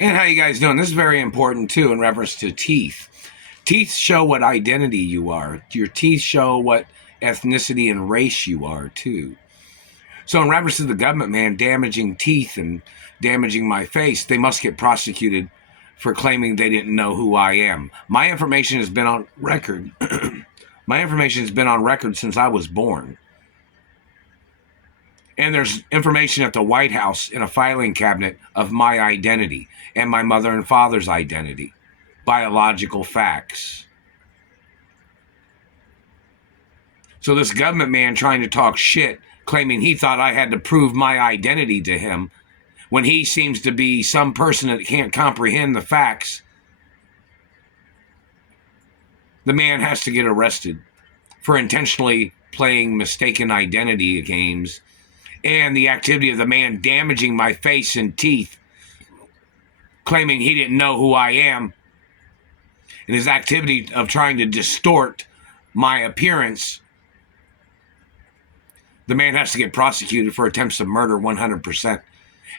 And how you guys doing? This is very important too in reference to teeth. Teeth show what identity you are. Your teeth show what ethnicity and race you are too. So in reference to the government, man, damaging teeth and damaging my face, they must get prosecuted for claiming they didn't know who I am. My information has been on record. My information has been on record since I was born. And there's information at the White House in a filing cabinet of my identity and my mother and father's identity. Biological facts. So this government man trying to talk shit, claiming he thought I had to prove my identity to him, when he seems to be some person that can't comprehend the facts, the man has to get arrested for intentionally playing mistaken identity games and the activity of the man damaging my face and teeth, claiming he didn't know who I am, and his activity of trying to distort my appearance. The man has to get prosecuted for attempts of murder 100%,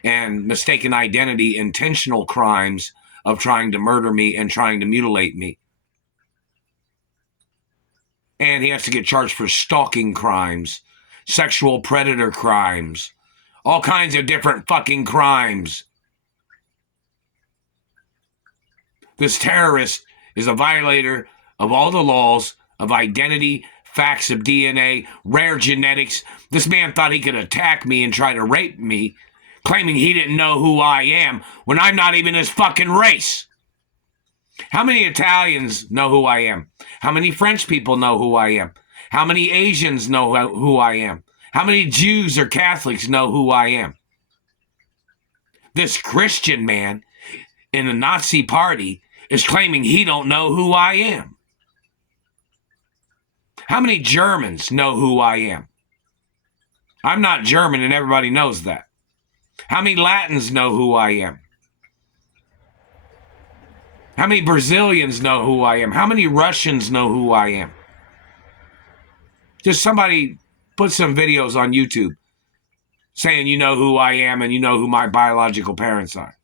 and mistaken identity, intentional crimes of trying to murder me and trying to mutilate me. And he has to get charged for stalking crimes, sexual predator crimes, all kinds of different fucking crimes. This terrorist is a violator of all the laws of identity, facts of DNA, rare genetics. This man thought he could attack me and try to rape me, claiming he didn't know who I am when I'm not even his fucking race. How many Italians know who I am? How many French people know who I am? How many Asians know who I am? How many Jews or Catholics know who I am? This Christian man in the Nazi party is claiming he don't know who I am. How many Germans know who I am? I'm not German and everybody knows that. How many Latins know who I am? How many Brazilians know who I am? How many Russians know who I am? Just somebody put some videos on YouTube saying you know who I am and you know who my biological parents are.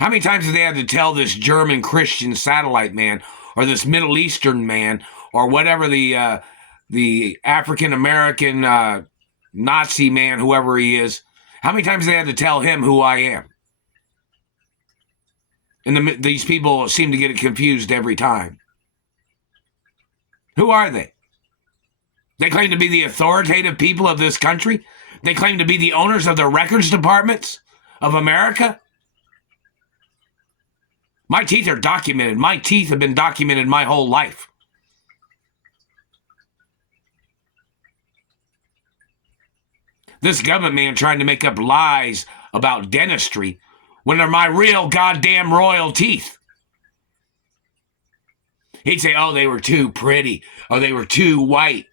How many times have they had to tell this German Christian satellite man or this Middle Eastern man or whatever the African American Nazi man, whoever he is, how many times they had to tell him who I am? And these people seem to get it confused every time. Who are they? They claim to be the authoritative people of this country. They claim to be the owners of the records departments of America. My teeth are documented. My teeth have been documented my whole life. This government man trying to make up lies about dentistry when they're my real goddamn royal teeth. He'd say, oh, they were too pretty, or they were too white.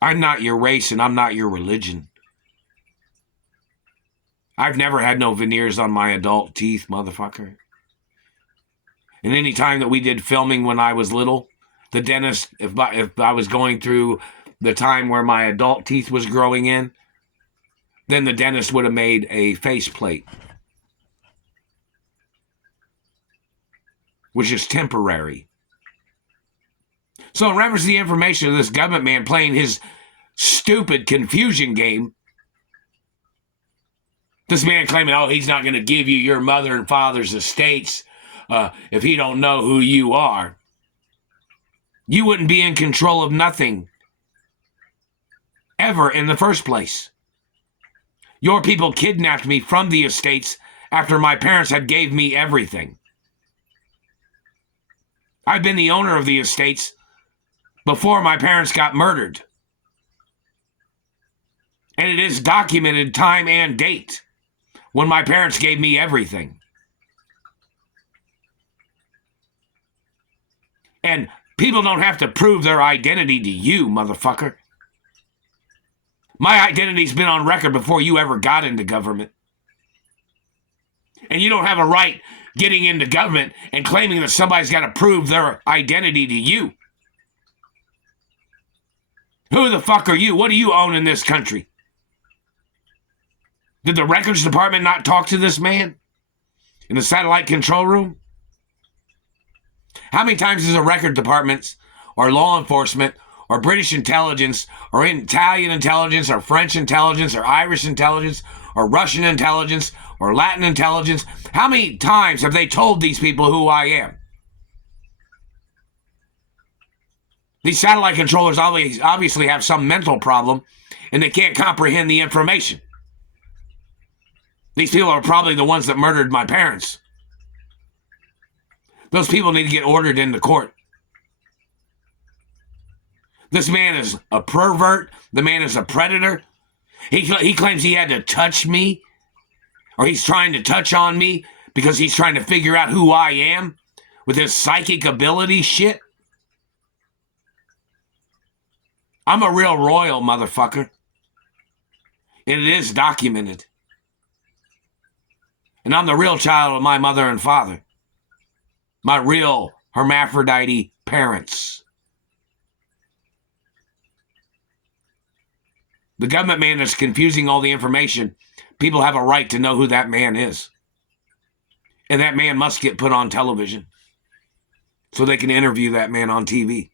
I'm not your race and I'm not your religion. I've never had no veneers on my adult teeth, motherfucker. And any time that we did filming when I was little, the dentist, if I was going through the time where my adult teeth was growing in, then the dentist would have made a faceplate, which is temporary. So in reference to the information of this government man playing his stupid confusion game, this man claiming, oh, he's not going to give you your mother and father's estates if he don't know who you are. You wouldn't be in control of nothing ever in the first place. Your people kidnapped me from the estates after my parents had gave me everything. I've been the owner of the estates before my parents got murdered. And it is documented time and date when my parents gave me everything. And people don't have to prove their identity to you, motherfucker. My identity's been on record before you ever got into government. And you don't have a right getting into government and claiming that somebody's got to prove their identity to you. Who the fuck are you? What do you own in this country? Did the records department not talk to this man in the satellite control room? How many times has the record departments or law enforcement or British intelligence or Italian intelligence or French intelligence or Irish intelligence or Russian intelligence or Latin intelligence, how many times have they told these people who I am? These satellite controllers obviously have some mental problem and they can't comprehend the information. These people are probably the ones that murdered my parents. Those people need to get ordered into court. This man is a pervert. The man is a predator. He claims he had to touch me, or he's trying to touch on me because he's trying to figure out who I am with his psychic ability shit. I'm a real royal motherfucker. And it is documented. And I'm the real child of my mother and father. My real hermaphrodite parents. The government man is confusing all the information. People have a right to know who that man is. And that man must get put on television so they can interview that man on TV.